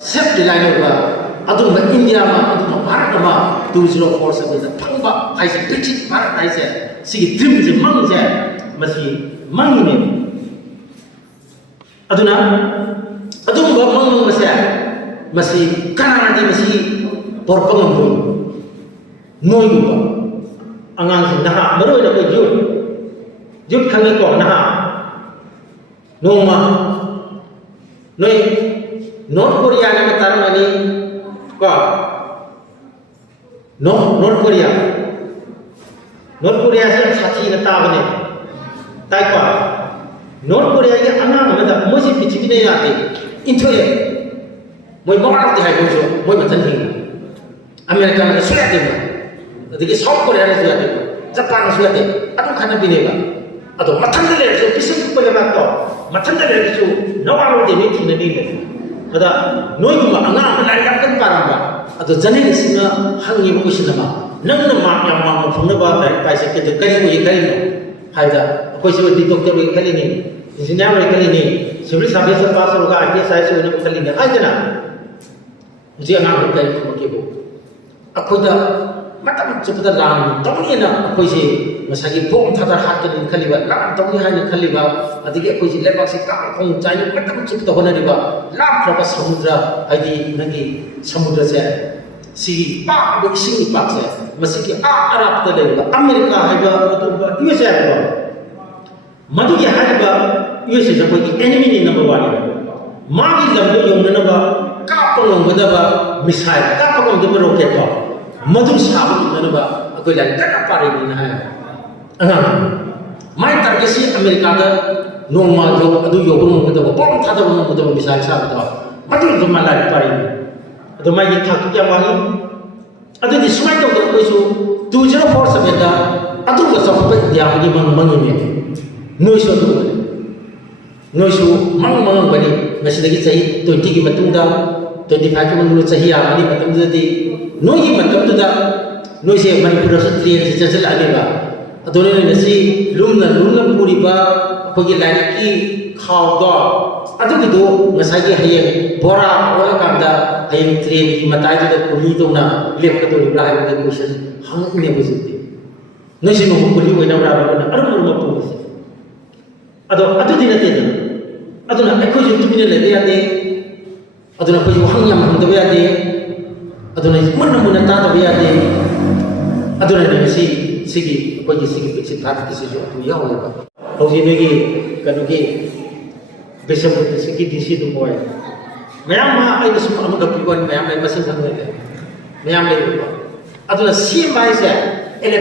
Self reliant aduma India ma aduma Bharat ma 2047 da phangba haise British Bharat haise sigi dream je mang je masi mang ne aduna aduma mang mase masi kana di masi porpang mo noi ba angang sin na maroi na ko jut khangi ko na noma noi North Korea na mataramani ko North Korea se sathi na tabane tai ko North Korea ye anang amada mosi pichibi ne yate inthoye moi mawar de hai ko moi matan hi America na suya de adike South Korea na suya de Japan na suya de atu khana bineba ado matan de le so pisu ko le ba to matan de le so nawaro de ni thina ni le ada noi ma anga lai yak kan paramba ado jane singa hangi mo sinama nang na ma ya ma phungna ba dai pai se ke de kari mo ye kari no haida koi se di doctor ye kali ni engineer ye kali ni civil service pass ro ga IPS sai se ne kali ni haida na ji anga ko kai ko ke bo akoda matam chupada lam tawni na koi se masagi bom thadar hat ke khali ba lam tawni ha ni khali ba adige koi se lebak se ka khong chai matam chupada hona ri ba lam khra samudra haidi nagi samudra se si pa do sing pa se masigi arab ta le ba America ha ba to ba USA ba madu ge ha ba USA se koi enemy ni number 1 ma gi lam do yong na ba ka pong ba da ba missile ka pong de rocket ba madu sabu na ba koi la ka pare ni na ha mai target si America da normal jo adu yo bung da bom tha da bung da missile sa da madu do ma la pare adu mai gi thak ya wa ni adu di smai to ko su 2047 da adu ga sa pa ya gi mang ni noi su mang ba ni ngasi da gi chai 20 gi matung da 25 gi mang chai ya ni matung da di noi gi matung da noi se Manipur sa train se chal ane ba adone ne si lumna puri ba ko gi lai ki khaw do adu gi do ngasai gi hayeng bora ola kam da hayeng train gi matai da puli to na lep ka to ri bra ha question hang ne bu ji noi si mo puli ko na bra ba na aru mo pu adu di na te na aduna ko ju tu ne le ya de aduna ko ju hang yam hang da ya de aduna mun na ta da ya de aduna ne si sigi ko gi sigi pichi ta ki si jo tu ya ho ba ho ji ne gi kanu gi besam de sigi di si du boy mayam ma ai su am ga piwan mayam ai masin thang le mayam le ba aduna si mai se 11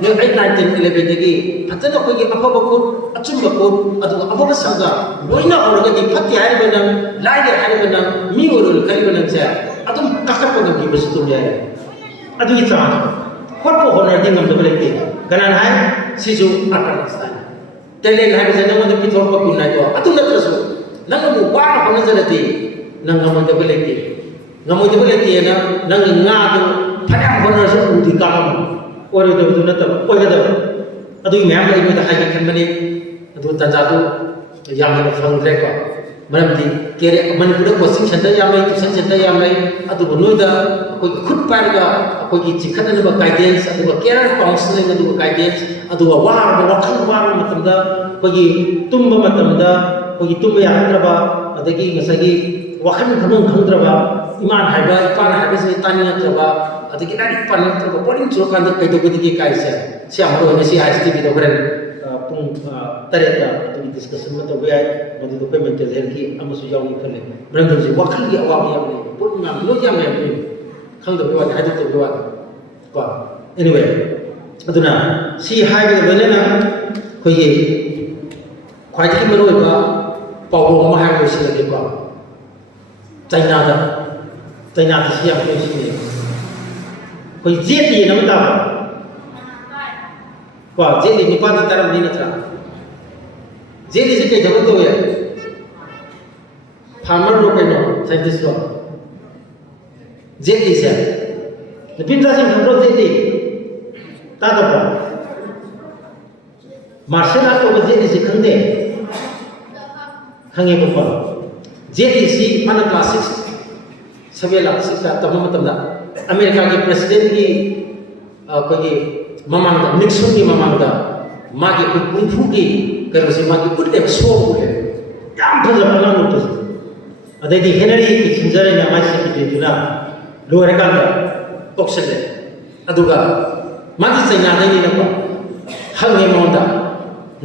ne 8 9 10 11 de gi phatana ko gi apa ba ko achum ba ko adu apa ba sanga loina ho ga di phatti hai ba na lai de hai ba na mi wo ro kali ba na cha adum takap ko gi ba su tu ya adu gi cha what for honor ding am the belate kanan hai sisu Afghanistan tele hai ba na mo de pithor ko kun nai to atu na trasu nang mo wa ko na jana nang mo de belate ngamo de belate na nang nga do phadam honor su u di ka ore do na ta oi ga da adu me am lai me da hai kan mani adu ta ja do yam na phang dre ko maram di kere Manipur coaching center yam lai tuition center yam lai adu no da ko khut par ga ko gi chikhan na ba guidance adu care counseling adu guidance adu wa khang wa matam da ko gi tumba matam da ko gi tumba ya tra ba adagi ngasagi wakhan khamang khandra ba iman haiba ipan haiba se tani na tra ba adagi na ipan na tra ba boring chur kan da kai to gi kai se amro ne si ISTV do gren pung tare da adu discussion ma to ba madu do pe mental health ki amasu yaw ni khale brand ji wakhan gi awa ya ne pun na lo ya me khang do ba ha do ba ko anyway aduna si haiba bene na ko ye khwai thi maro ba paw ma ha ko si le ko China thì xem cái gì ਕੋਈ giết gì nó ta quả giết thì nipa thì taram đi nữa giết thì cái जगह तो है farmer लोग cái nó scientist लोग giết thì sao लेकिन राजी हम लोग giết thì ta đâu có martial art तो giết thì hangye bukwa JDC mana class 6 sabela 6 la tamam tamda America ke president ki kogi mamangda Nixon ki mamangda magi kunfu ki karo se magi putte so le yam bhaja bala no adai di Henry ki chinjare na mai secretary tuna lower kanda oxide aduga magi China dai ni na ko hangye monda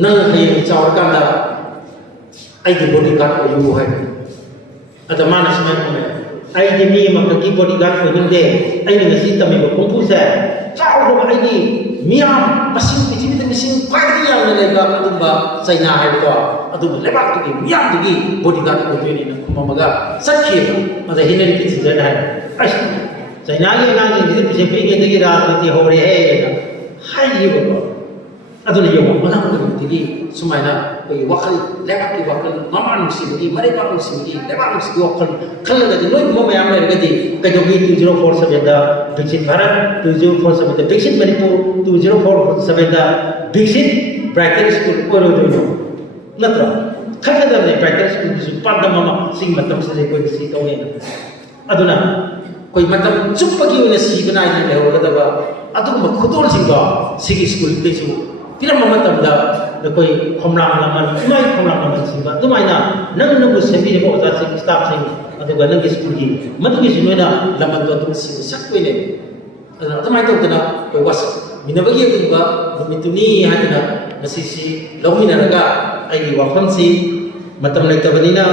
nang hayi chawar kanda ai di bodyguard ko yu hai ada mana samai ko ai di mi ma ki bodyguard ko ning de ai ni ngasi tami ko kung fu sa chaw do ai di miam pasing ti ti mising kwai di yang ne ba adumba China hai ko adum lebak tu ki miam tu ki bodyguard ko tu ni na kumamaga sakhi ma da hinari ki chizai hai ai China ki nang ni di pise pe ke ra ti ho re hai na hai ye ko aduna yo mana ko ti sumaina ko wakal lebak ki wakal maman si bi mare pa si bi lebak si wakal khalla ga noi mo mayam le ga di ka jo gi 2047 da Dixit Bharat 2047 da Dixit Manipur 2047 da Dixit practice school ko ro do natra khalla da ne practice school su pa da mama sing matam se ko si to ne aduna koi matam chup pa gi ne si bana ni le ho ga da ba adu ma khudol sing ga sigi school de su Tidak mematam dah, koi komlang laman, cuma komlang laman sih, tu mana, nang nunggu sendiri bawa tak sih staff sih, atau gak nunggu sepuluh, matu kisah mana, laman tu tu sih sak koi ni, atau mana tu kena koi was, mina bagi aku juga, itu ni hati na, masih si, lawan ni naga, ayi wakam sih, matam lagi tu benda,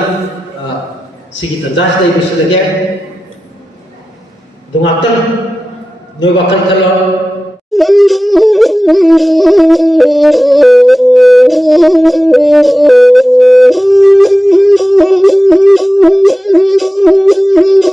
sih kita jas dah ibu sudah ke, dong aktor, noi wakal kalau Thank you.